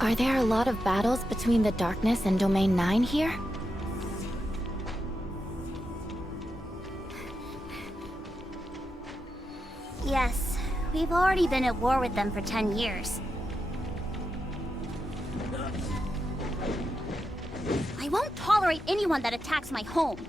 Are there a lot of battles between the Darkness and Domain 9 here? Yes, we've already been at war with them for 10 years. I won't tolerate anyone that attacks my home.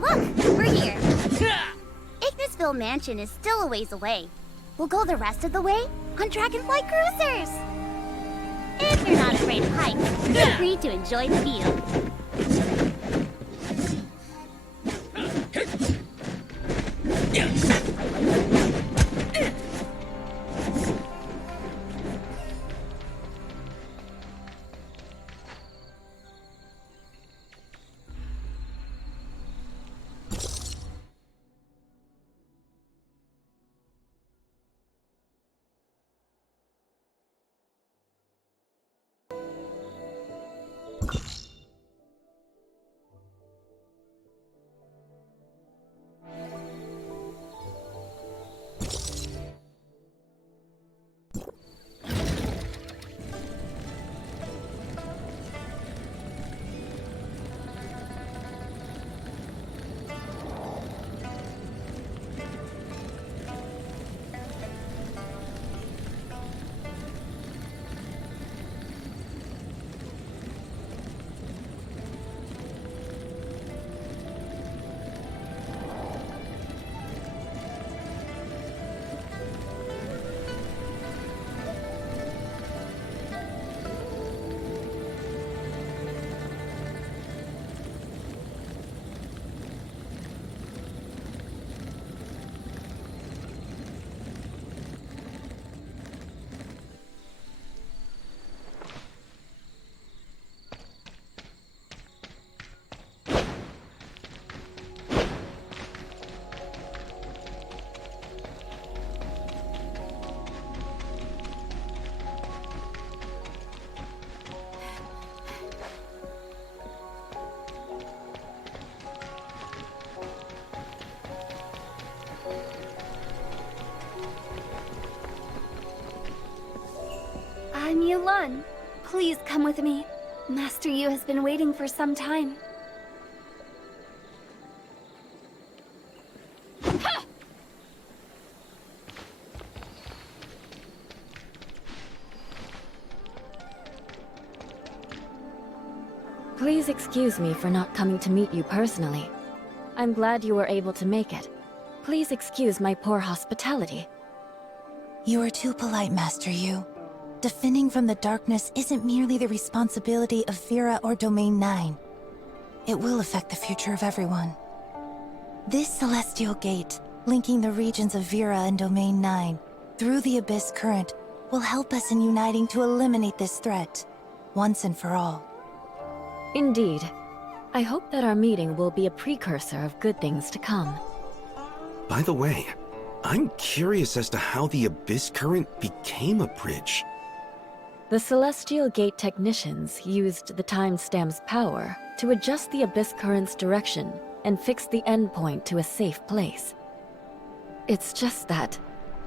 Look, we're here. Ignisville Mansion is still a ways away. We'll go the rest of the way on Dragonfly Cruisers. If you're not afraid of heights, feel free to enjoy the view. I'm Yu Lan. Please come with me. Master Yu has been waiting for some time. Please excuse me for not coming to meet you personally. I'm glad you were able to make it. Please excuse my poor hospitality. You are too polite, Master Yu. Defending from the darkness isn't merely the responsibility of Vera or Domain 9. It will affect the future of everyone. This celestial gate, linking the regions of Vera and Domain 9 through the Abyss Current, will help us in uniting to eliminate this threat, once and for all. Indeed. I hope that our meeting will be a precursor of good things to come. By the way, I'm curious as to how the Abyss Current became a bridge. The Celestial Gate technicians used the timestamp's power to adjust the Abyss Current's direction and fix the endpoint to a safe place. It's just that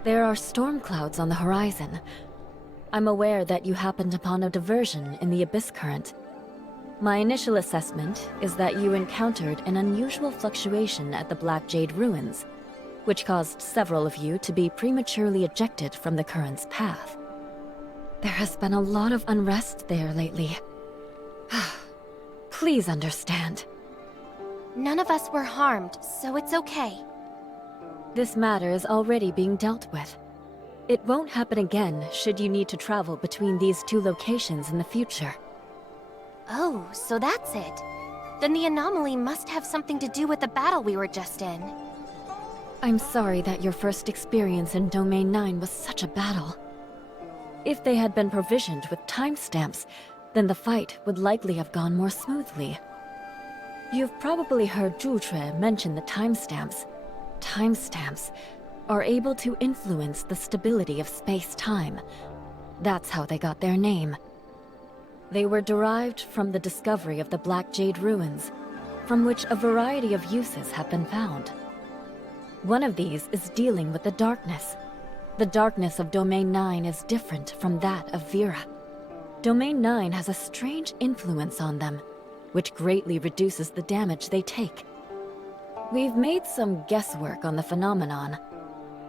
there are storm clouds on the horizon. I'm aware that you happened upon a diversion in the Abyss Current. My initial assessment is that you encountered an unusual fluctuation at the Black Jade Ruins, which caused several of you to be prematurely ejected from the current's path. There has been a lot of unrest there lately. Please understand. None of us were harmed, so it's okay. This matter is already being dealt with. It won't happen again should you need to travel between these two locations in the future. Oh, so that's it. Then the anomaly must have something to do with the battle we were just in. I'm sorry that your first experience in Domain 9 was such a battle. If they had been provisioned with timestamps, then the fight would likely have gone more smoothly. You've probably heard Zhu mention the timestamps. Timestamps. are able to influence the stability of space-time. That's how they got their name. They were derived from the discovery of the Black Jade ruins, from which a variety of uses have been found. One of these is dealing with the darkness. The darkness of Domain 9 is different from that of Vera. Domain 9 has a strange influence on them, which greatly reduces the damage they take. We've made some guesswork on the phenomenon.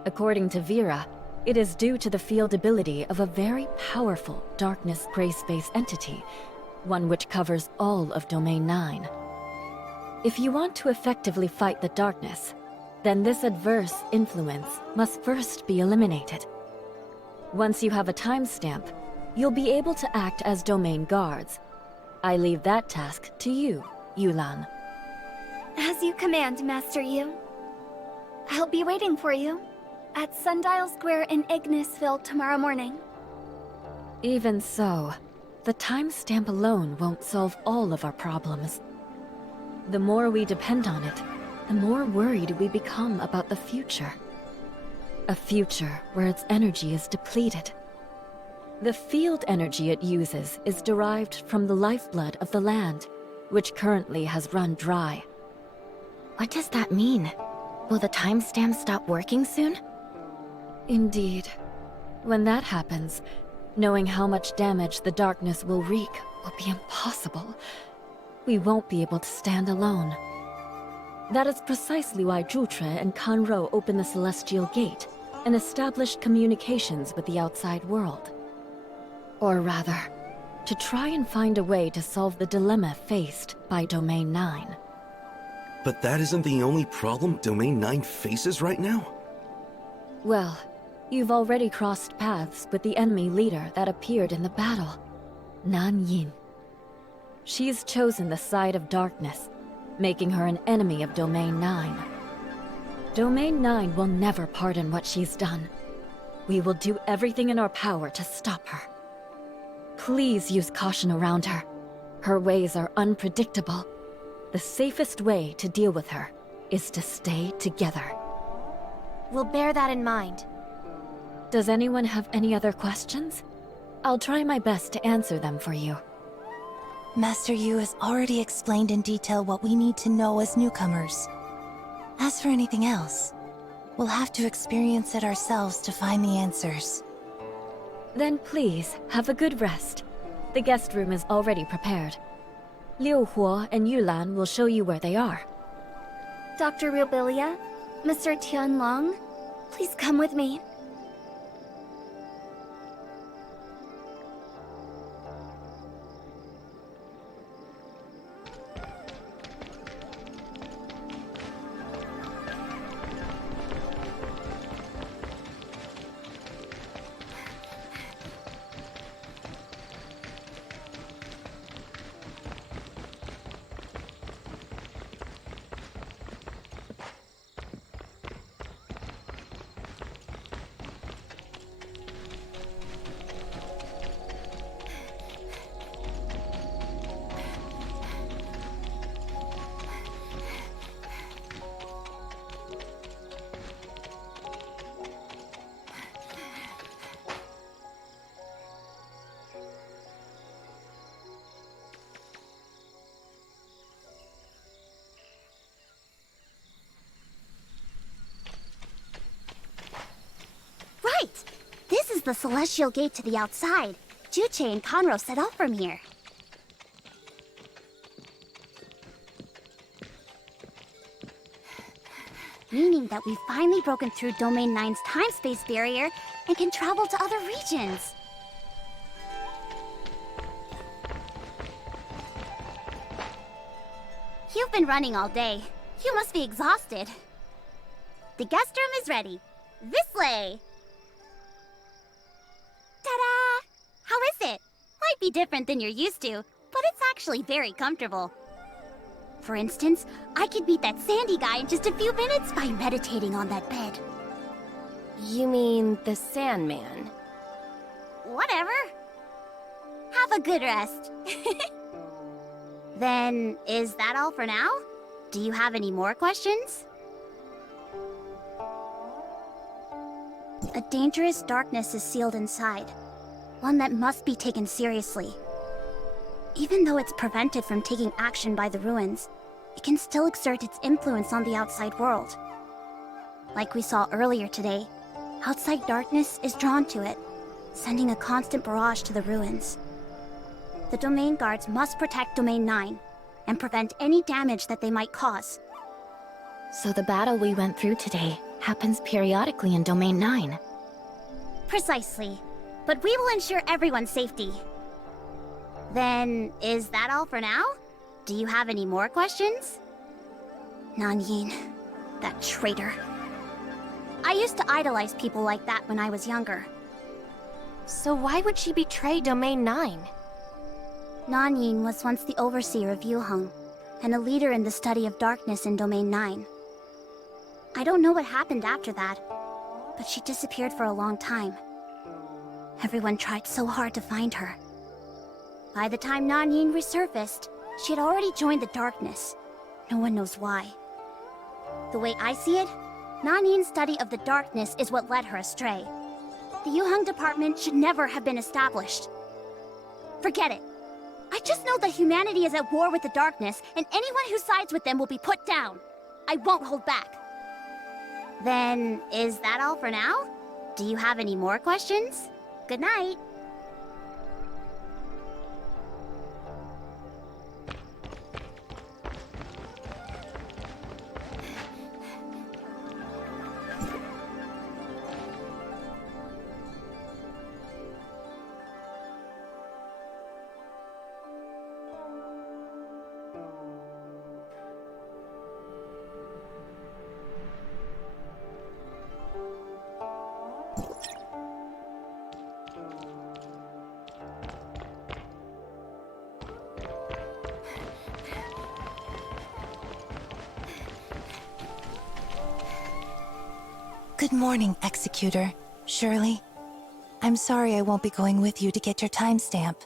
According to Vera, it is due to the field ability of a very powerful darkness gray space entity, one which covers all of Domain 9. If you want to effectively fight the darkness, then this adverse influence must first be eliminated. Once you have a timestamp, you'll be able to act as domain guards. I leave that task to you, Yu Lan. As you command, Master Yu. I'll be waiting for you at Sundial Square in Ignisville tomorrow morning. Even so, the timestamp alone won't solve all of our problems. The more we depend on it, the more worried we become about the future. A future where its energy is depleted. The field energy it uses is derived from the lifeblood of the land, which currently has run dry. What does that mean? Will the timestamp stop working soon? Indeed. When that happens, knowing how much damage the darkness will wreak will be impossible. We won't be able to stand alone. That is precisely why Zhutre and Kanro opened the Celestial Gate and established communications with the outside world. Or rather, to try and find a way to solve the dilemma faced by Domain 9. But that isn't the only problem Domain 9 faces right now? Well, you've already crossed paths with the enemy leader that appeared in the battle, Nan Yin. She's chosen the side of darkness, making her an enemy of Domain 9. Domain 9 will never pardon what she's done. We will do everything in our power to stop her. Please use caution around her. Her ways are unpredictable. The safest way to deal with her is to stay together. We'll bear that in mind. Does anyone have any other questions? I'll try my best to answer them for you. Master Yu has already explained in detail what we need to know as newcomers. As for anything else, we'll have to experience it ourselves to find the answers. Then please, have a good rest. The guest room is already prepared. Liu Huo and Yu Lan will show you where they are. Dr. Rubilia, Mr. Tianlong, please come with me. Right! This is the Celestial Gate to the outside. Juche and Conro set off from here. Meaning that we've finally broken through Domain 9's time-space barrier and can travel to other regions. You've been running all day. You must be exhausted. The guest room is ready. This way! Ta-da! How is it? Might be different than you're used to, but it's actually very comfortable. For instance, I could beat that Sandy guy in just a few minutes by meditating on that bed. You mean the Sandman? Whatever. Have a good rest. Then, is that all for now? Do you have any more questions? A dangerous darkness is sealed inside. One that must be taken seriously. Even though it's prevented from taking action by the ruins, it can still exert its influence on the outside world. Like we saw earlier today, outside darkness is drawn to it, sending a constant barrage to the ruins. The domain guards must protect Domain 9 and prevent any damage that they might cause. So the battle we went through today happens periodically in Domain 9. Precisely. But we will ensure everyone's safety. Then, is that all for now? Do you have any more questions? Nanyin, that traitor. I used to idolize people like that when I was younger. So why would she betray Domain 9? Nanyin was once the overseer of Yuheng, and a leader in the study of darkness in Domain 9. I don't know what happened after that, but she disappeared for a long time. Everyone tried so hard to find her. By the time Nanyin resurfaced, she had already joined the darkness. No one knows why. The way I see it, Nanyin's study of the darkness is what led her astray. The Yuheng department should never have been established. Forget it. I just know that humanity is at war with the darkness, and anyone who sides with them will be put down. I won't hold back. Then, is that all for now? Do you have any more questions? Good night. Good morning, Executor. Shirley. I'm sorry I won't be going with you to get your timestamp.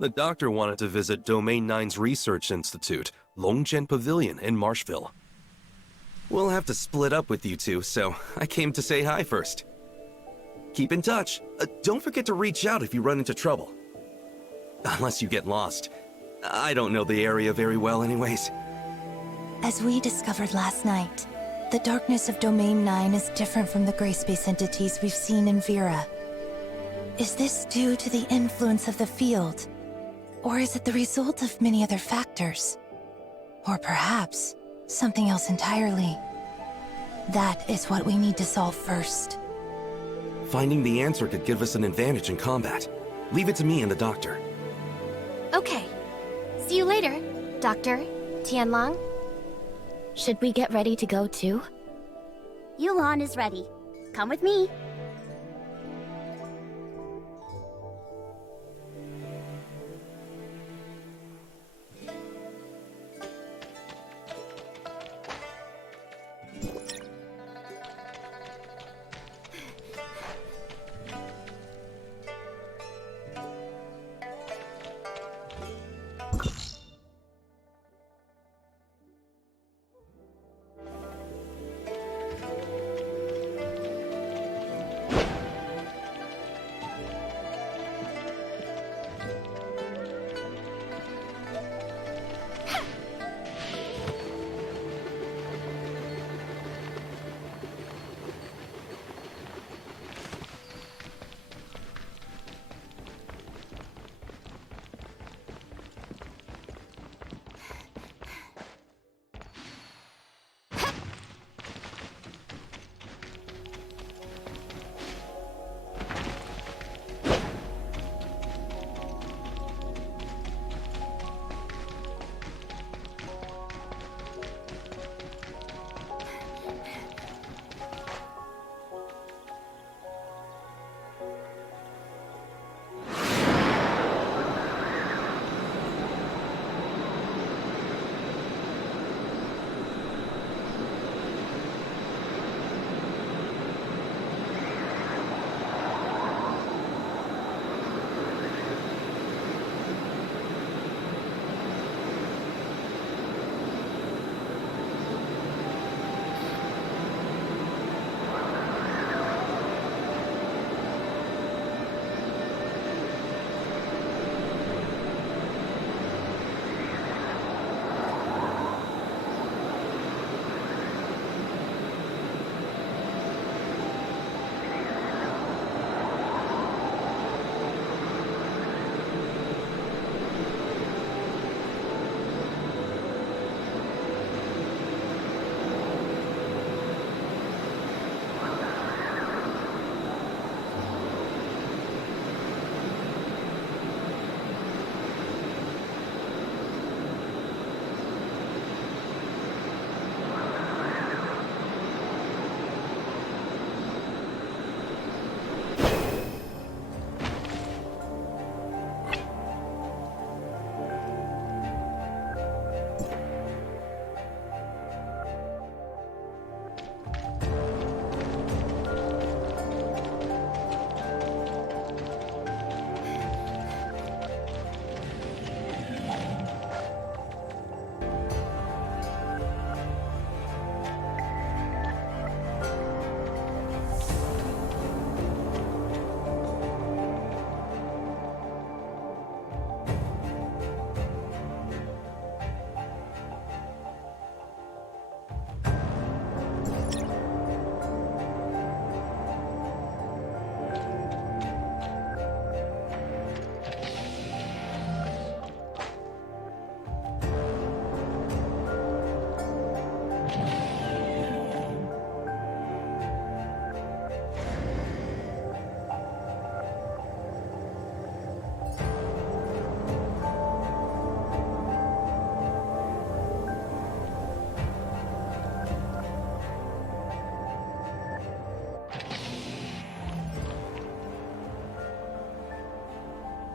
The doctor wanted to visit Domain 9's Research Institute, Longjian Pavilion in Marshville. We'll have to split up with you two, so I came to say hi first. Keep in touch. Don't forget to reach out if you run into trouble. Unless you get lost. I don't know the area very well anyways. As we discovered last night, the darkness of Domain 9 is different from the gray space entities we've seen in Vera. Is this due to the influence of the field? Or is it the result of many other factors? Or perhaps something else entirely? That is what we need to solve first. Finding the answer could give us an advantage in combat. Leave it to me and the doctor. Okay. See you later, Dr. Tianlong. Should we get ready to go too? Yu Lan is ready. Come with me.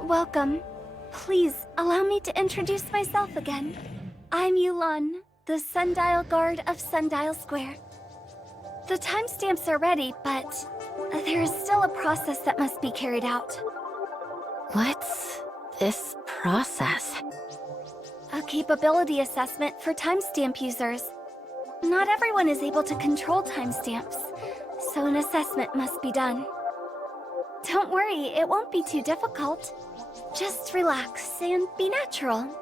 Welcome. Please, allow me to introduce myself again. I'm Yu Lan, the Sundial Guard of Sundial Square. The timestamps are ready, but there is still a process that must be carried out. What's this process? A capability assessment for timestamp users. Not everyone is able to control timestamps, so an assessment must be done. Don't worry, it won't be too difficult. Just relax and be natural.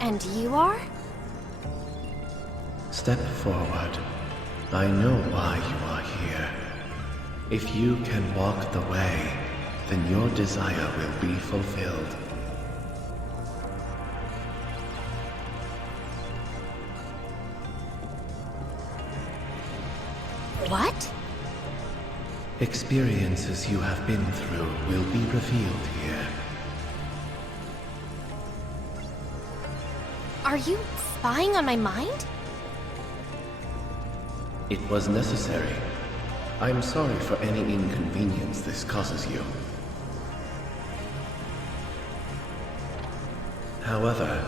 And you are? Step forward. I know why you are here. If you can walk the way, then your desire will be fulfilled. What? Experiences you have been through will be revealed here. Are you spying on my mind? It was necessary. I'm sorry for any inconvenience this causes you. However,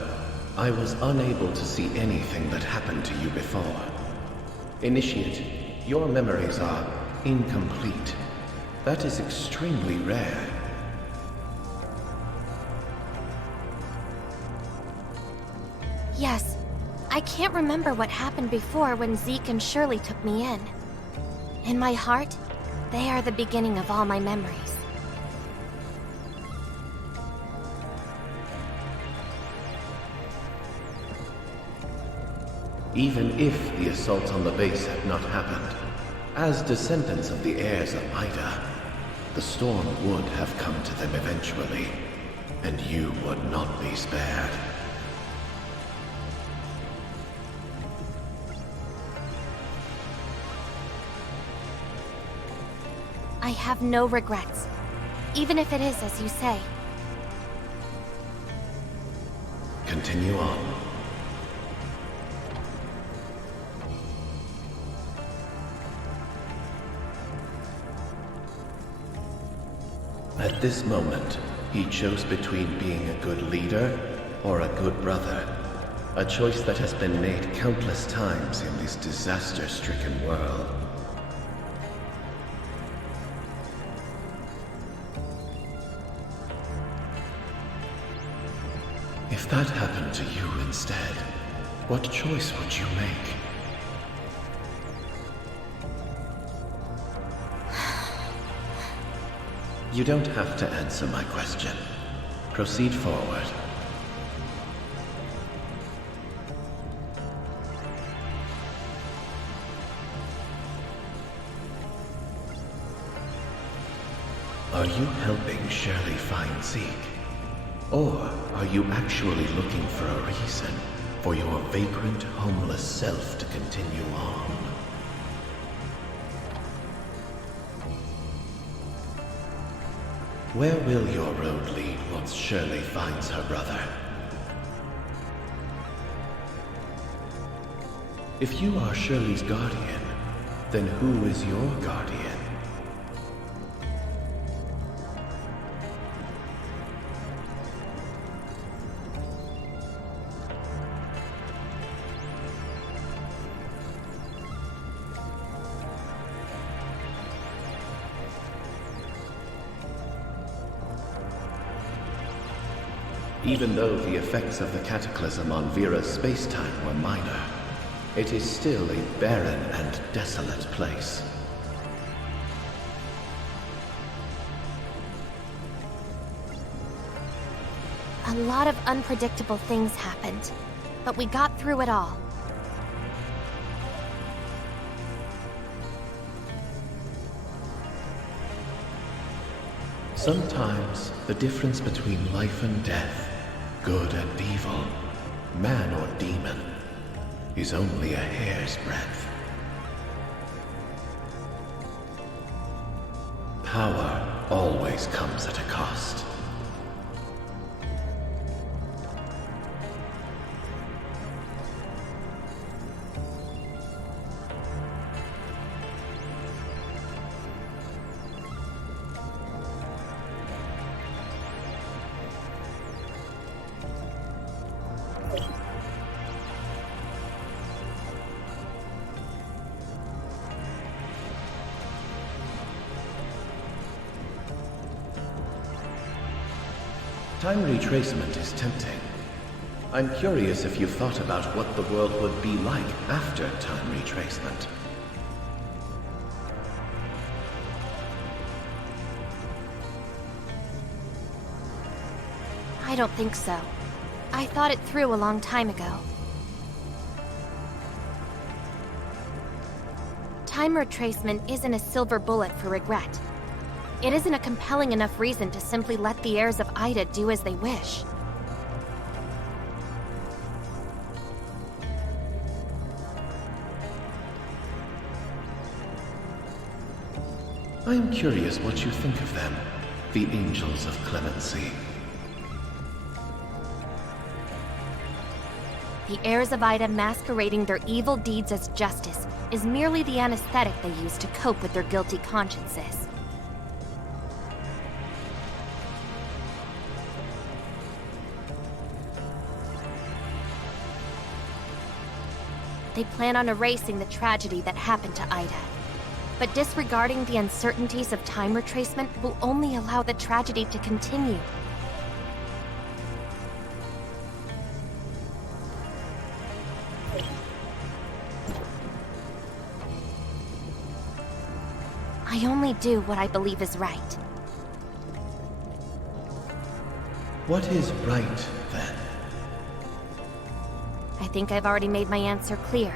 I was unable to see anything that happened to you before. Initiate, your memories are incomplete. That is extremely rare. Yes. I can't remember what happened before when Zeke and Shirley took me in. In my heart, they are the beginning of all my memories. Even if the assault on the base had not happened, as descendants of the heirs of Ida, the storm would have come to them eventually, and you would not be spared. I have no regrets, even if it is as you say. Continue on. At this moment, he chose between being a good leader or a good brother. A choice that has been made countless times in this disaster-stricken world. If that happened to you instead, what choice would you make? You don't have to answer my question. Proceed forward. Are you helping Shirley find Zeke? Or are you actually looking for a reason for your vagrant, homeless self to continue on? Where will your road lead once Shirley finds her brother? If you are Shirley's guardian, then who is your guardian? Even though the effects of the cataclysm on Vera's space-time were minor, it is still a barren and desolate place. A lot of unpredictable things happened, but we got through it all. Sometimes the difference between life and death, good and evil, man or demon, is only a hair's breadth. Power always comes at a cost. Time retracement is tempting. I'm curious if you've thought about what the world would be like after time retracement. I don't think so. I thought it through a long time ago. Time retracement isn't a silver bullet for regret. It isn't a compelling enough reason to simply let the heirs of Ida do as they wish. I am curious what you think of them, the Angels of Clemency. The heirs of Ida masquerading their evil deeds as justice is merely the anesthetic they use to cope with their guilty consciences. They plan on erasing the tragedy that happened to Ida. But disregarding the uncertainties of time retracement will only allow the tragedy to continue. I only do what I believe is right. What is right, then? I think I've already made my answer clear.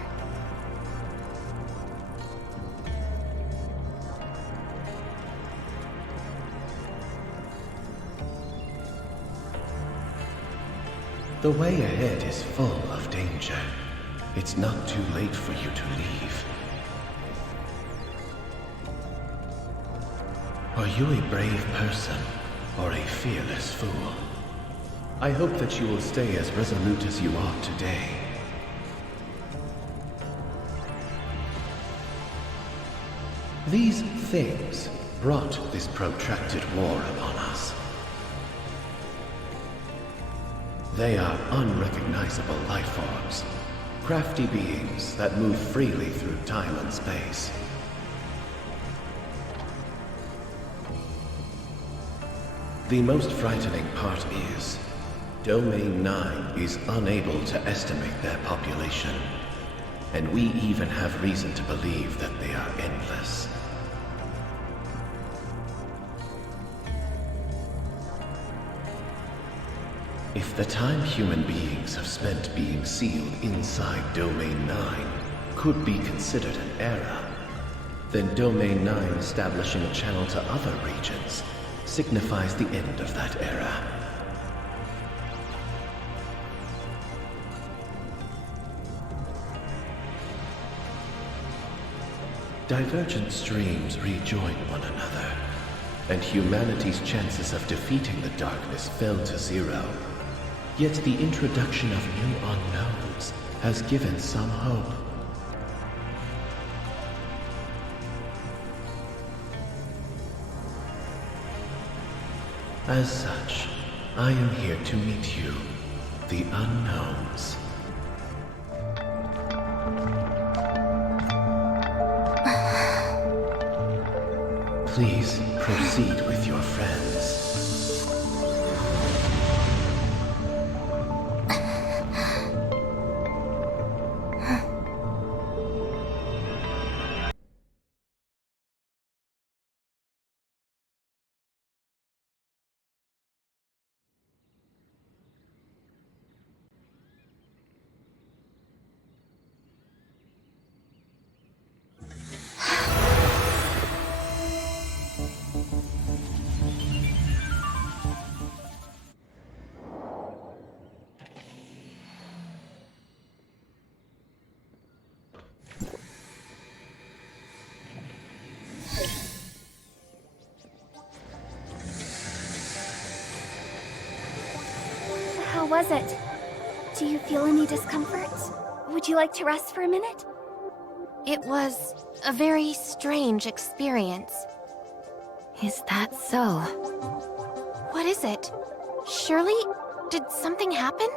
The way ahead is full of danger. It's not too late for you to leave. Are you a brave person or a fearless fool? I hope that you will stay as resolute as you are today. These things brought this protracted war upon us. They are unrecognizable life forms, crafty beings that move freely through time and space. The most frightening part is, Domain 9 is unable to estimate their population, and we even have reason to believe that they are endless. If the time human beings have spent being sealed inside Domain 9 could be considered an era, then Domain 9 establishing a channel to other regions signifies the end of that era. Divergent streams rejoin one another, and humanity's chances of defeating the darkness fell to 0. Yet the introduction of new unknowns has given some hope. As such, I am here to meet you, the unknowns. Please proceed with your friends. was it? Do you feel any discomfort? Would you like to rest for a minute? It was a very strange experience. Is that so? What is it? Shirley, did something happen?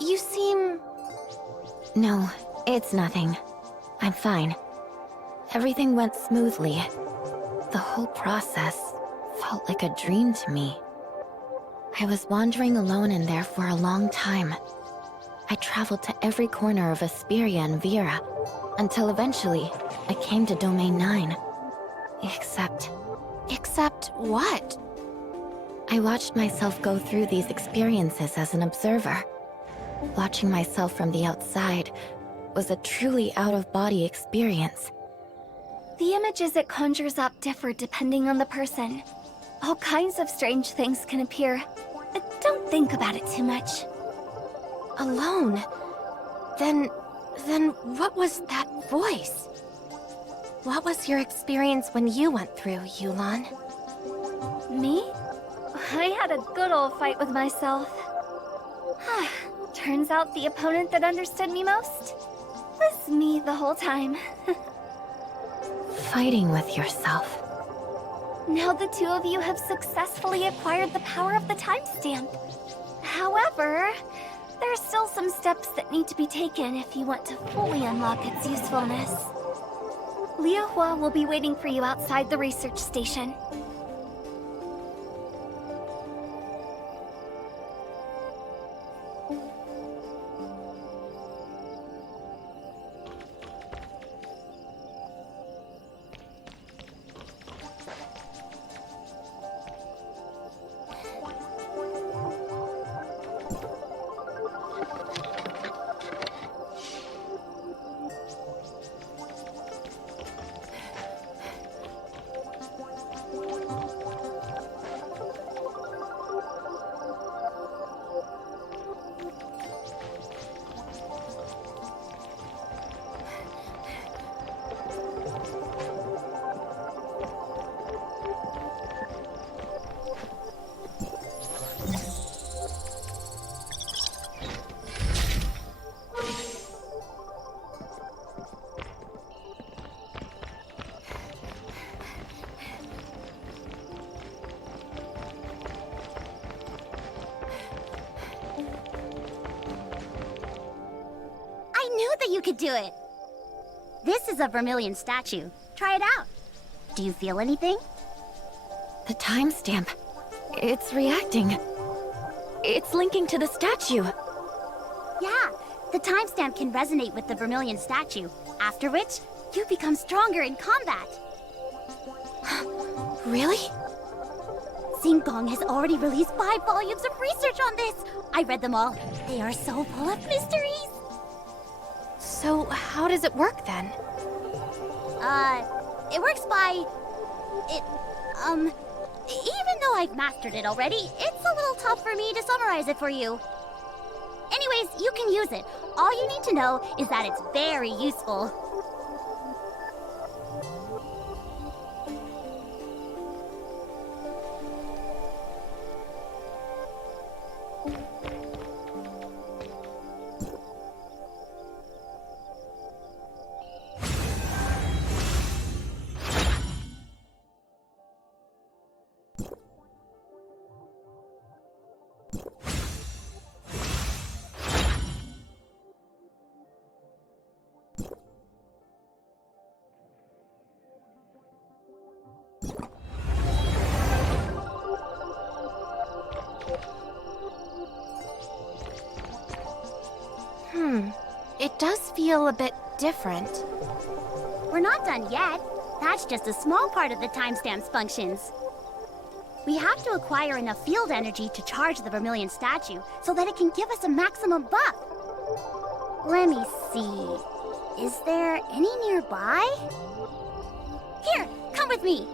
You seem... No, it's nothing. I'm fine. Everything went smoothly. The whole process felt like a dream to me. I was wandering alone in there for a long time. I traveled to every corner of Asperia and Vera, until eventually I came to Domain 9. Except what? I watched myself go through these experiences as an observer. Watching myself from the outside was a truly out-of-body experience. The images it conjures up differ depending on the person. All kinds of strange things can appear. Don't think about it too much. Alone? Then what was that voice? What was your experience when you went through, Yu Lan? Me? I had a good old fight with myself. Turns out the opponent that understood me most was me the whole time. Fighting with yourself. Now the two of you have successfully acquired the power of the timestamp. However, there are still some steps that need to be taken if you want to fully unlock its usefulness. Liu Hua will be waiting for you outside the research station. You could do it. This is a vermilion statue. Try it out. Do you feel anything? The timestamp. It's reacting. It's linking to the statue. Yeah, the timestamp can resonate with the vermilion statue, after which you become stronger in combat. Really? Xingong has already released 5 volumes of research on this. I read them all. They are so full of mysteries. So how does it work then? It works by... Even though I've mastered it already, it's a little tough for me to summarize it for you. Anyways, you can use it. All you need to know is that it's very useful. It does feel a bit different. We're not done yet. That's just a small part of the timestamp's functions. We have to acquire enough field energy to charge the vermilion statue so that it can give us a maximum buff. Let me see. Is there any nearby? Here, come with me.